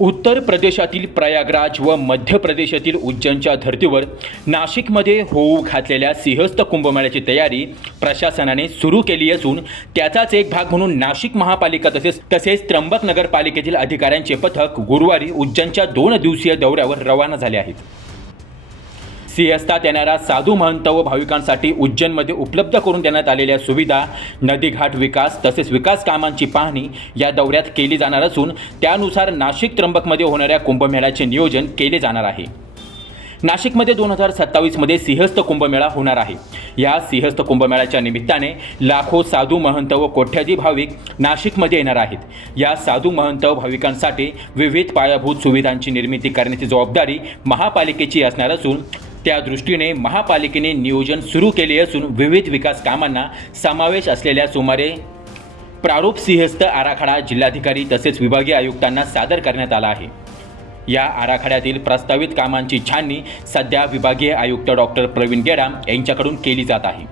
उत्तर प्रदेशातील प्रयागराज व मध्य प्रदेशातील उज्जैनच्या धर्तीवर नाशिकमध्ये होऊ घातलेल्या सिंहस्थ कुंभमेळ्याची तयारी प्रशासनाने सुरू केली असून त्याचाच एक भाग म्हणून नाशिक महापालिका तसेच तसेच त्र्यंबक नगरपालिकेतील अधिकाऱ्यांचे पथक गुरुवारी उज्जैनच्या दोन दिवसीय दौऱ्यावर रवाना झाले आहेत. सिंहस्थात येणारा साधू महंत व भाविकांसाठी उज्जैनमध्ये उपलब्ध करून देण्यात आलेल्या सुविधा नदीघाट विकास तसेच विकास कामांची पाहणी या दौऱ्यात केली जाणार असून त्यानुसार नाशिक त्र्यंबकमध्ये होणाऱ्या कुंभमेळ्याचे नियोजन केले जाणार आहे. नाशिकमध्ये दोन हजार सत्तावीसमध्ये सिंहस्थ कुंभमेळा होणार आहे. या सिंहस्थ कुंभमेळ्याच्या निमित्ताने लाखो साधू महंत व कोट्याधी भाविक नाशिकमध्ये येणार आहेत. या साधू महंत व भाविकांसाठी विविध पायाभूत सुविधांची निर्मिती करण्याची जबाबदारी महापालिकेची असणार असून त्या दृष्टीने महापालिकेने नियोजन सुरू केले असून विविध विकास कामांना समावेश असलेल्या सुमारे प्रारूप सिंहस्थ आराखडा जिल्हाधिकारी तसेच विभागीय आयुक्तांना सादर करण्यात आला आहे. या आराखड्यातील प्रस्तावित कामांची छाननी सध्या विभागीय आयुक्त डॉक्टर प्रवीण गेडाम यांच्याकडून केली जात आहे.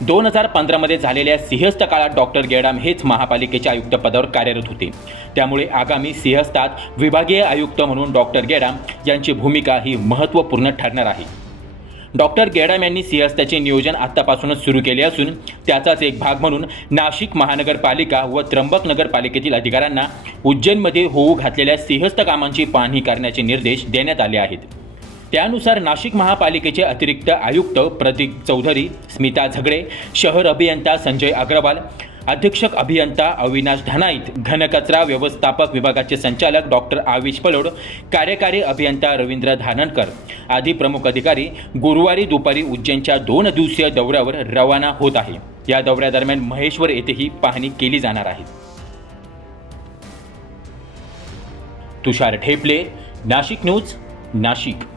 दोन हजार पंधरामध्ये झालेल्या सिंहस्थ काळात डॉक्टर गेडाम हेच महापालिकेच्या आयुक्त पदावर कार्यरत होते. त्यामुळे आगामी सिंहस्थात विभागीय आयुक्त म्हणून डॉक्टर गेडाम यांची भूमिका ही महत्त्वपूर्ण ठरणार आहे. डॉक्टर गेडाम यांनी सिंहस्थाचे नियोजन आत्तापासूनच सुरू केले असून त्याचाच एक भाग म्हणून नाशिक महानगरपालिका व त्र्यंबक नगरपालिकेतील अधिकाऱ्यांना उज्जैनमध्ये होऊ घातलेल्या सिंहस्थ कामांची पाहणी करण्याचे निर्देश देण्यात आले आहेत. त्यानुसार नाशिक महापालिकेचे अतिरिक्त आयुक्त प्रतीक चौधरी स्मिता झगडे शहर अभियंता संजय अग्रवाल अधीक्षक अभियंता अविनाश धनाईत घनकचरा व्यवस्थापक विभागाचे संचालक डॉक्टर आविश पलोड कार्यकारी अभियंता रवींद्र धानणकर आदी प्रमुख अधिकारी गुरुवारी दुपारी उज्जैनच्या दोन दिवसीय दौऱ्यावर रवाना होत आहे. या दौऱ्यादरम्यान महेश्वर येथेही पाहणी केली जाणार आहे. तुषार ठेपले नाशिक न्यूज नाशिक.